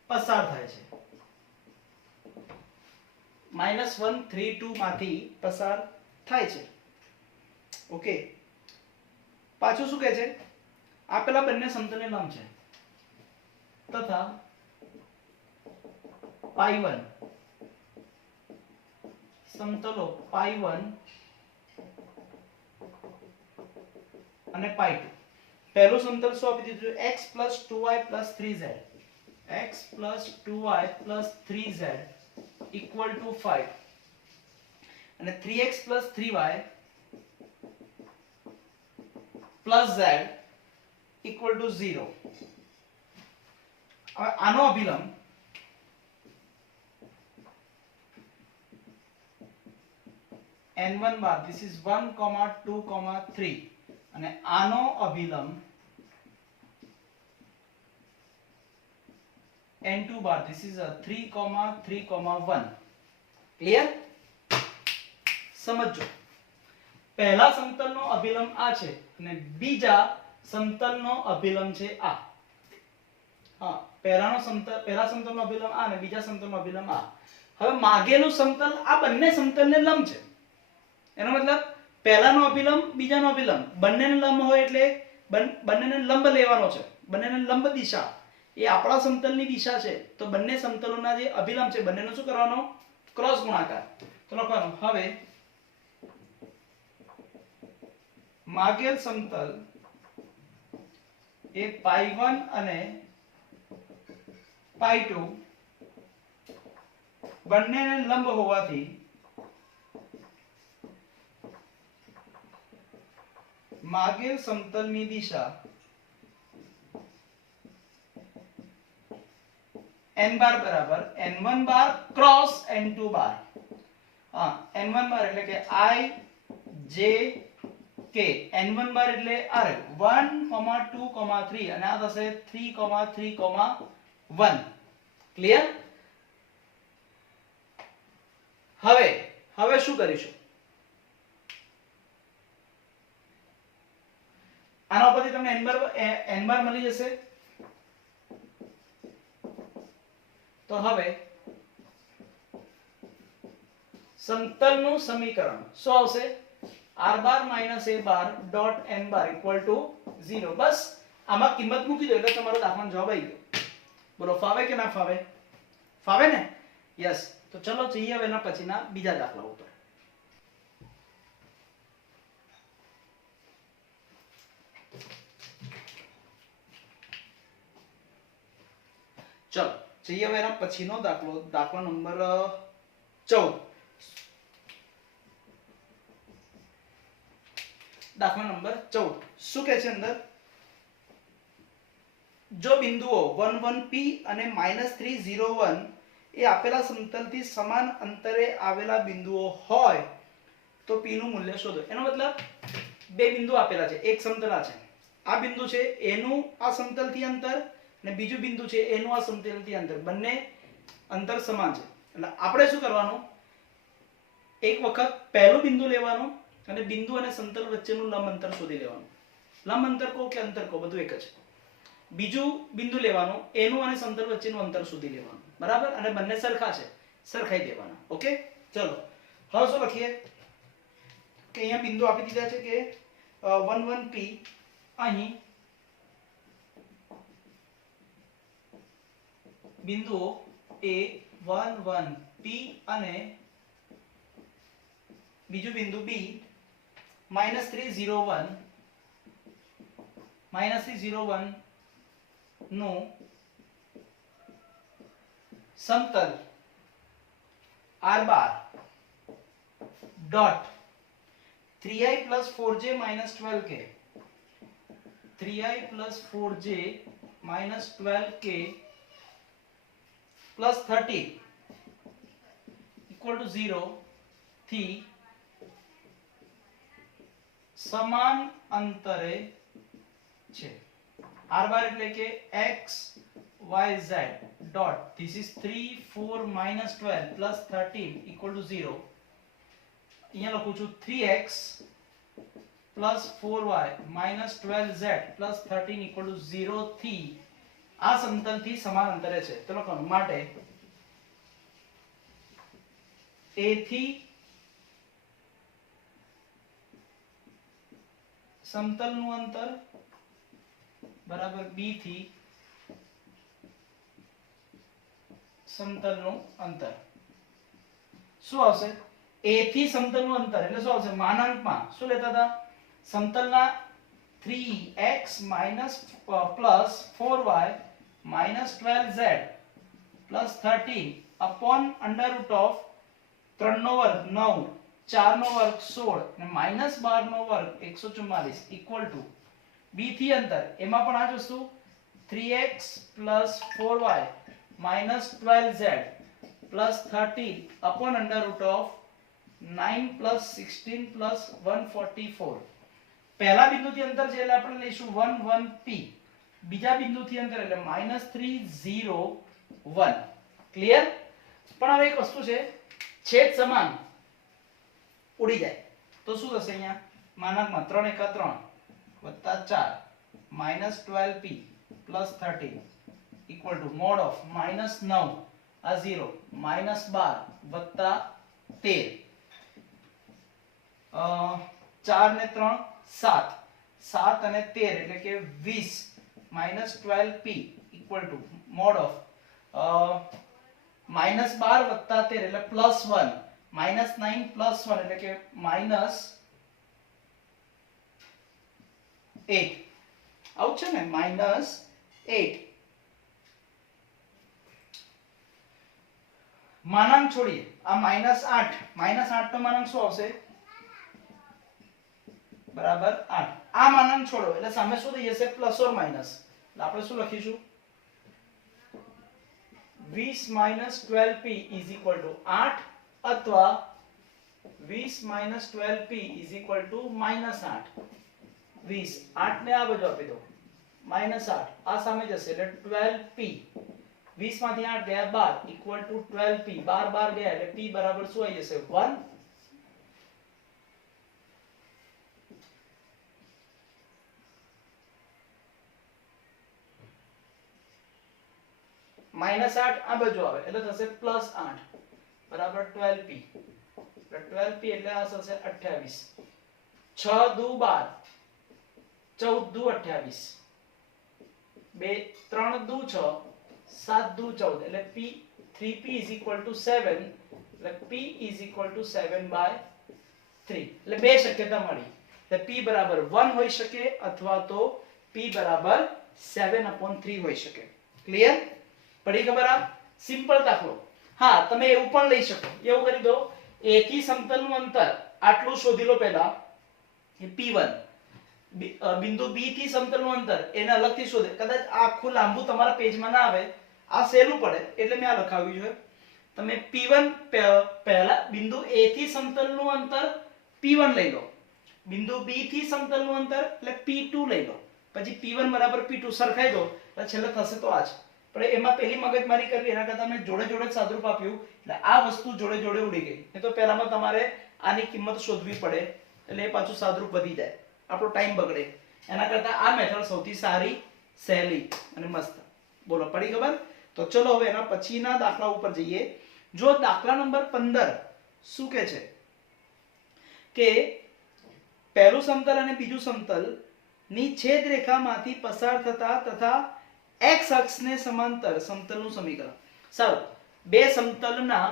પસાર થાય છે. -1 3 2 માંથી પસાર થાય છે. ઓકે, પાછું શું કહે છે? આપેલા બંને સમતલને લંબ છે તથા π1 સમતલો π1 અને π2. પહેલું સમતલ શું આપી દીધું? x 2y 3z, x 2y 3z equal to 5 અને 3x 3y plus z equal to 0. હવે આનો અભિલંબ n1 બાર, this is 1, 2, 3 અને આનો અભિલંબ n2 bar, this is 3, 3, 1. Clear? સમજો, પહેલા સમતલનો અભિલંબ આ છે અને બીજા સમતલનો અભિલંબ છે આ. હા, પહેલા સમતલનો અભિલંબ આ અને બીજા સમતલનો અભિલંબ આ. હવે માગેલું સમતલ આ બંને સમતલને લંબ છે. એનો મતલબ પહેલાનો અભિલંબ બીજાનો અભિલંબ બંનેને લંબ હોય એટલે બંનેને લંબ લેવાનો છે. બંનેને લંબ દિશા એ આપણા સમતલની દિશા છે. તો બંને સમતલોના જે અભિલંબ છે બંનેનો શું કરવાનો? ક્રોસ ગુણાકાર. તો લખવાનું, હવે માગેલ સમતલ એ π1 અને π2 બંનેને લંબ હોવાથી માગેલ સમતલની દિશા n બાર બરાબર n1 બાર ક્રોસ n2 બાર. હા, n1 બાર એટલે કે i j k, n1 બાર એટલે આ 1, 2, 3 અને આ થશે 3, 3, 1. ક્લિયર? હવે શું કરીશું? આના ઉપરથી તમને n બાર મળી જશે. તો હવે સમતલનું સમીકરણ શું આવશે? r bar minus a bar dot n bar equal to 0. બસ આમાં કિંમત મૂકી દો એટલે તમારો દાખલાનો જવાબ આવી ગયો. બોલો, ફાવે કે ના ફાવે? ફાવે ને? યસ. તો ચલો જઈએ હવે એના પછીના બીજા દાખલા ઉપર. ચલો જઈએ હવે એના પછીનો દાખલો, દાખલા નંબર 14. દાખલા નંબર 14 શું કહે છે અંદર? જો બિંદુઓ 1, 1 p અને -3, 0, 1 એ આપેલા સમતલથી સમાન અંતરે આવેલા બિંદુઓ હોય તો p નું મૂલ્ય શોધો. એનો મતલબ બે બિંદુ આપેલા છે, એક સમતલ આ છે, આ બિંદુ છે એનું આ સમતલથી અંતર અને બીજું બિંદુ છે એનું આ સમતલથી અંતર, બંને અંતર સમાન છે. એટલે આપણે શું કરવાનું? એક વખત પહેલું બિંદુ લેવાનું અને બિંદુ અને સમતલ વચ્ચેનું લંબ અંતર શોધી લેવાનું. લંબ અંતર કહો કે અંતર કહો બધું એક જ. બીજું બિંદુ લેવાનું, એનું અને સમતલ વચ્ચેનું અંતર શોધી લેવાનું. બરાબર? અને બંને સરખા છે, સરખાઈ દેવાના. ઓકે, ચલો હવે શું લખીએ કે અહીંયા બિંદુ આપી દીધા છે કે 1, 1 p, અહીં બિંદુઓ a 1, 1 p અને બીજું બિંદુ b -3, 0, 1 નું સમતલ r bar dot 3i + 4j - 12k, 3i + 4j - 12k + 30 = 0 થી સમાન અંતરે છે. r બાર એટલે કે x y z dot, this is 3, 4 - 12 + 13 = 0. અહીંયા લખું છું 3x + 4y - 12z + 13 = 0 થી આ સમતલથી સમાન અંતરે છે. તો લખવાનું માટે A થી સમતલનું અંતર બરાબર B થી સમતલનું અંતર શું આવશે? A થી સમતલનું અંતર એટલે શું આવશે? માનાંકમાં શું લેતા હતા? સમતલના 3x plus 4y minus 12z plus 13 upon under root of 3 નો વર્ગ 9 4 નો વર્ગ 16 અને minus 12 નો વર્ગ 144 equal to b થી અંતર એમાં પણ આ જ વસ્તુ 3x plus 4y minus 12z plus 13 upon under root of 9 plus 16 plus 144 પહેલા બિંદુથી અંતર છે એટલે આપણે લઈશું 1 1 p બીજા બિંદુથી અંતર એટલે -3 0 1 ક્લિયર પણ હવે એક વસ્તુ છે છેદ સમાન ઉડી જાય તો શું થશે અહીંયા માનાંકમાં 3 * 1 = 3 -4 -12p + 13 equal to mod of -9 આ 0 -12 + 13 4 ને 3 7 7 અને 13 એટલે કે 20 -12p equal to mod of -12 + 13 એટલે +1 -9 + 1 એટલે કે -8 આવું છે ને -8 માનાંક છોડીએ આ -8 -8 નો માનાંક શું આવશે બરાબર 8 આ માનાંક છોડો એટલે સામે શું થઈ જશે પ્લસ ઓર માઈનસ એટલે આપણે શું લખીશું 20 - 12p = 8 અથવા 20 - 12p = -8 20 8 ને આ બાજુ આપી દો -8 આ સામે જશે એટલે 12p 20 માંથી 8 ગયા 12 = 12p 12 ગયા એટલે p બરાબર શું આવી જશે 1 -8 આ બાજુ આવે એટલે થશે +8 બરાબર 12p એટલે 12p એટલે આ થશે 28 6 દુ 12 14 દુ 28 2 3 દુ 6 7 દુ 14 એટલે p 3p = 7 એટલે p = 7/3 એટલે બે શક્યતા મળી એટલે p બરાબર 1 હોઈ શકે અથવા તો p બરાબર 7/3 હોઈ શકે ક્લિયર પડી ખબર આ સિમ્પલ દાખલો હા તમે એવું પણ લઈ શકો એવું કરી દો a થી સમતલનું અંતર આટલું શોધી લો પહેલા એ p1 બિંદુ b થી સમતલનું અંતર એને અલગથી શોધે કદાચ આખું લાંબુ તમારા પેજમાં ના આવે આ સહેલું પડે એટલે મેં આ લખાવ્યું છે તમે p1 પહેલા બિંદુ a થી સમતલનું અંતર p1 લઈ લો બિંદુ b થી સમતલનું અંતર એટલે p2 લઈ લો પછી p1 = p2 સરખાઈ દો એટલે છેલ્લે થશે તો આ જ પણ એમાં પહેલી મગજમારી કરવી એના કરતા મેં જોડે જોડે સાદરૂપ આપ્યું એટલે આ વસ્તુ જોડે જોડે ઉડી ગઈ નહીં તો પહેલામાં તમારે આની કિંમત શોધવી પડે એટલે એ પાછું સાદરૂપ વધી જાય આપણો ટાઈમ બગડે એના કરતા આ મેથડ સૌથી સારી સહેલી અને મસ્ત બોલો પડી ખબર તો ચલો હવે એના પછીના દાખલા ઉપર જઈએ જો દાખલા નંબર 15 શું કહે છે કે પહેલું સમતલ અને બીજું સમતલ ની છેદ રેખામાંથી પસાર થતા તથા x અક્ષને સમાંતર સમતલનું સમીકરણ સારું બે સમતલના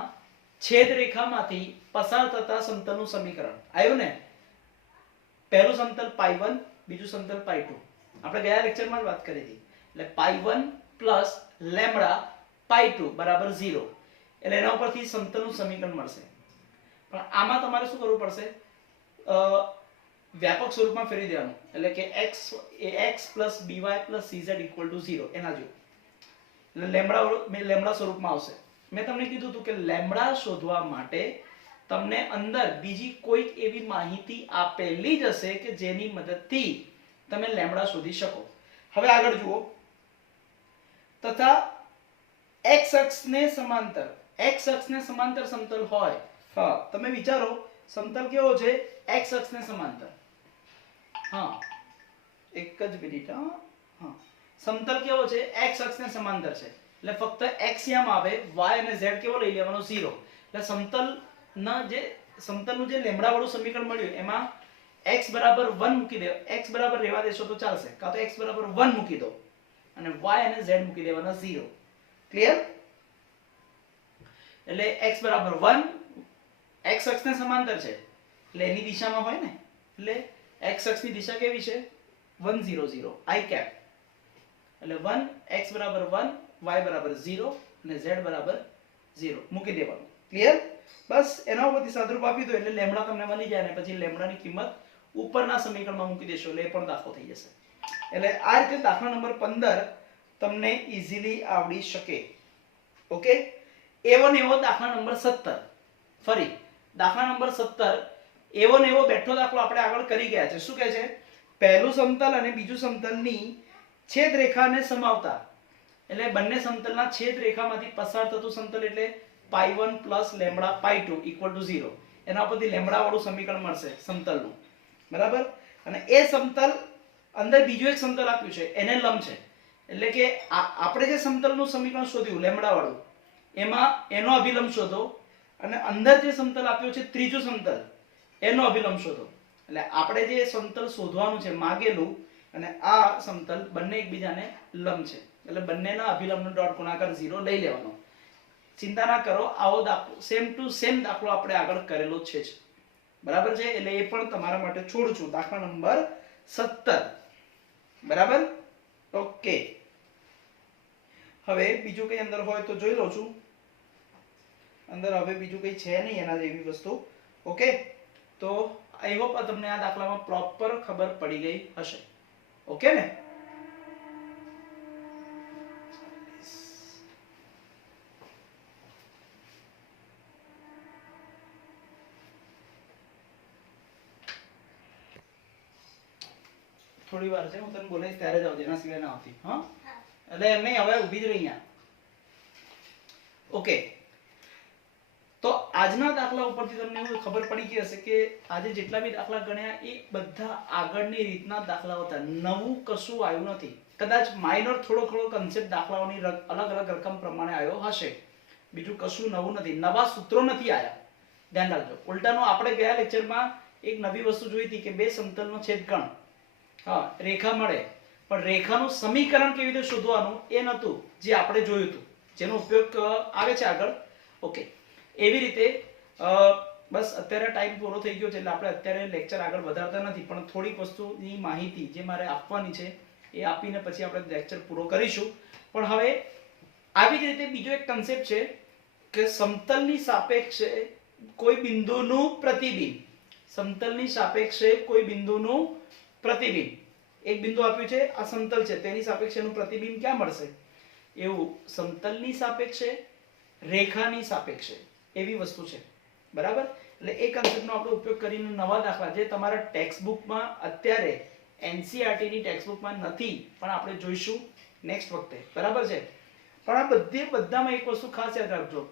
છેદ રેખામાંથી પસાર થતા સમતલનું સમીકરણ આવ્યું ને પહેલું સમતલ π1 બીજું સમતલ π2 આપણે ગયા લેક્ચરમાં જ વાત કરી હતી એટલે π1 + λ π2 = 0 એટલે એના ઉપરથી સમતલનું સમીકરણ મળશે પણ આમાં તમારે શું કરવું પડશે વ્યાપક સ્વરૂપમાં ફેરવી દેવાનું એટલે કે x + by + cz = 0 એના જેવું એટલે લેમ્બડા સ્વરૂપમાં આવશે મેં તમને કીધું હતું કે લેમ્બડા શોધવા માટે તમને અંદર બીજી કોઈક એવી માહિતી આપેલી જ હશે કે જેની મદદથી તમે લેમ્બડા શોધી શકો હવે આગળ જુઓ તથા x અક્ષને સમાંતર સમતલ હોય હા તમે વિચારો સમતલ કેવો છે x અક્ષને સમાંતર હા એક જ મિનિટ હા સમતલ કેવો છે x અક્ષને સમાંતર છે એટલે ફક્ત x યામ આવે y અને z કેવો લઈ લેવાનો 0 એટલે સમતલ ના જે સમતલનું જે લેમડા વાળું સમીકરણ મળ્યું એમાં x બરાબર 1 મૂકી દો. x બરાબર રહેવા દેશો તો ચાલશે, કાં તો x બરાબર 1 મૂકી દો અને y અને z મૂકી દેવાના 0. ક્લિયર? એટલે x બરાબર 1, x અક્ષને સમાંતર છે એટલે એની દિશામાં હોય ને, એટલે x અક્ષની દિશા કેવી છે? 1 0 0 i cap. એટલે 1 x બરાબર 1, y બરાબર 0 અને z બરાબર 0 મૂકી દેવાનું. ક્લિયર? બસ એના ઉપરથી સાદુરૂપ આપી દો એટલે લેમ્ડા તમને મળી જાય અને પછી લેમ્ડાની કિંમત ઉપરના સમીકરણમાં મૂકી દેશો એટલે એ પણ દાખલો થઈ જશે. એટલે આ રીતે દાખલા નંબર 15 તમને ઈઝીલી આવડી શકે. ઓકે? એવો ને એવો દાખલા નંબર 17. ફરી દાખલા નંબર 17 એવો ને એવો બેઠો દાખલો આપણે આગળ કરી ગયા છે. શું કહે છે? પહેલું સમતલ અને બીજું સમતલની છેદ રેખાને સમાવતા, એટલે બંને સમતલના છેદ રેખામાંથી પસાર થતું સમતલ એટલે pi1 + લેમ્બડા pi2 = 0. એના પરથી લેમ્બડા વાળું સમીકરણ મળશે સમતલનું. બરાબર? અને એ સમતલ અંદર બીજું એક સમતલ આપ્યું છે એને લંબ છે, એટલે કે આપણે જે સમતલનું સમીકરણ શોધ્યું લેમ્બડા વાળું એમાં એનો અભિલંબ શોધો અને અંદર જે સમતલ આપ્યું છે ત્રીજું સમતલ એનો અભિલંબ શોધો. એટલે આપણે જે સમતલ શોધવાનું છે માગેલું અને આ સમતલ બંને એકબીજાને લંબ છે એટલે બંનેના અભિલંબનો ડોટ ગુણાકાર 0 લઈ લેવાનો. ચિંતા ના કરો, આવો દાખલો સેમ ટુ સેમ દાખલો આપણે આગળ કરેલો છે જ. બરાબર છે? એટલે એ પણ તમારા માટે છોડું છું. દાખલા નંબર 17. બરાબર? ઓકે. હવે બીજું કઈ અંદર હોય તો જોઈ લઉં છું. અંદર હવે બીજું કઈ છે નહીં એના જેવી વસ્તુ. ઓકે? તો આઈ હોપ તમને આ દાખલામાં પ્રોપર ખબર પડી ગઈ હશે. ઓકે ને? થોડી વાર છે, હું તને બોલાવીશ ત્યારે જ આવજે, એના સિવાય ના આવતી. હા? એટલે એમ નહીં, હવે ઊભી જ રહી અહીંયા. ઓકે. તો આજના દાખલા ઉપરથી તમને એવું ખબર પડી ગઈ હશે કે આજે જેટલા બી દાખલા ગણ્યા એ બધા આગળની રીતના દાખલાઓ હતા. નવું કશું આવ્યું નથી. કદાચ માઇનર થોડો કન્સેપ્ટ દાખલાઓની અલગ અલગ રકમ પ્રમાણે આવ્યો હશે, બીજું કશું નવું નથી. નવા સૂત્રો નથી આયા, ધ્યાન રાખજો. ઉલટાનું આપણે ગયા લેક્ચરમાં એક નવી વસ્તુ જોઈ હતી કે બે સમતલનો છેદકોણ, હા, રેખા મળે, પણ રેખાનું સમીકરણ કેવી રીતે શોધવાનું એ નતું જે આપણે જોયું હતું, જેનો ઉપયોગ આવે છે આગળ. ઓકે. એવી રીતે બસ અત્યારે ટાઈમ પૂરો થઈ ગયો છે એટલે આપણે અત્યારે લેક્ચર આગળ વધારતા નથી, પણ થોડીક વસ્તુની માહિતી જે મારે આપવાની છે એ આપીને પછી આપણે લેક્ચર પૂરો કરીશું. પણ હવે આવી જ રીતે બીજો એક કન્સેપ્ટ છે કે સમતલની સાપેક્ષે કોઈ બિંદુનું પ્રતિબિંબ. સમતલની સાપેક્ષે કોઈ બિંદુનું પ્રતિબિંબ. એક બિંદુ આપ્યું છે, આ સમતલ છે, તેની સાપેક્ષે એનું પ્રતિબિંબ ક્યાં મળશે? એવું સમતલની સાપેક્ષે, રેખાની સાપેક્ષે એવી વસ્તુ છે. બરાબર? એટલે એ કન્સેપ્ટનો આપણે ઉપયોગ કરીને નવા દાખલા જે તમારા ટેક્સ્ટબુકમાં અત્યારે એનસીઈઆરટી ની ટેક્સ્ટબુકમાં નથી, પણ આપણે જોઈશું નેક્સ્ટ વખતે. બરાબર છે? પણ આ બધામાં એક વસ્તુ ખાસ યાદ રાખજો,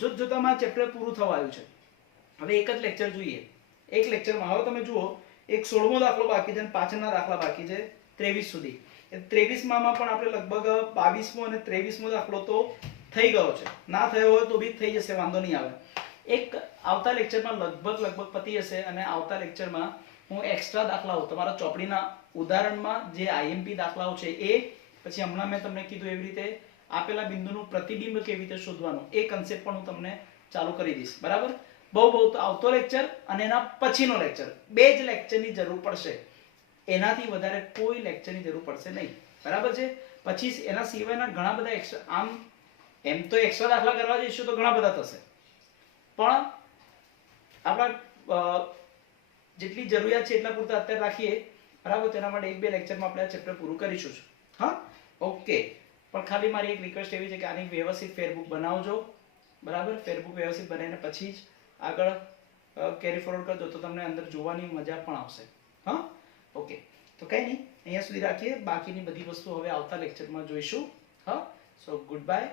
જોતામાં ચેપ્ટર પૂરું થવા આવ્યું છે. હવે એક જ લેક્ચર જોઈએ. એક લેક્ચરમાં હવે તમે જુઓ એક 16મો દાખલો બાકી છે અને પાછળના દાખલા બાકી છે 23 સુધી. 23માં પણ આપણે લગભગ 22મો અને 23મો દાખલો તો થઈ ગયો છે. ના થયો હોય તો બી થઈ જશે, વાંધો નહીં આવે. એક આવતા લેક્ચરમાં લગભગ પતી જશે અને આવતા લેક્ચરમાં હું એક્સ્ટ્રા દાખલાઓ તમારા ચોપડીના ઉદાહરણમાં જે આઈએમપી દાખલાઓ છે એ, પછી હમણાં મેં તમને કીધું એવી રીતે આપેલા બિંદુનું પ્રતિબિંબ કેવી રીતે શોધવાનું એ કન્સેપ્ટ પણ હું તમને ચાલુ કરી દઈશ. બરાબર? બહુ આવતો લેક્ચર અને એના પછીનો લેક્ચર, બે જ લેક્ચરની જરૂર પડશે. એનાથી વધારે કોઈ લેક્ચરની જરૂર પડશે નહીં. બરાબર છે? પછી એના સિવાયના ઘણા બધા એક્સ્ટ્રા, આમ એમ તો એક્સ્ટ્રા દાખલા કરવા જઈશું તો ઘણા બધા થશે, પણ આપણા જેટલી જરૂરિયાત છે એટલા પૂરતા અત્યારે રાખીએ. બરાબર? તેના માટે એક બે લેક્ચરમાં આપણે આ ચેપ્ટર પૂરું કરીશું. હા? ઓકે. પણ ખાલી મારી એક રિક્વેસ્ટ એવી છે કે આની વ્યવસ્થિત ફેરબુક બનાવજો. બરાબર? ફેરબુક વ્યવસ્થિત બનાવીને પછી જ આગળ કેરી ફોરવર્ડ કરજો તો તમને અંદર જોવાની મજા પણ આવશે. હા? ઓકે. તો કંઈ નહીં, અહીંયા સુધી રાખીએ. બાકીની બધી વસ્તુ હવે આવતા લેક્ચરમાં જોઈશું. હા? સો ગુડ બાય.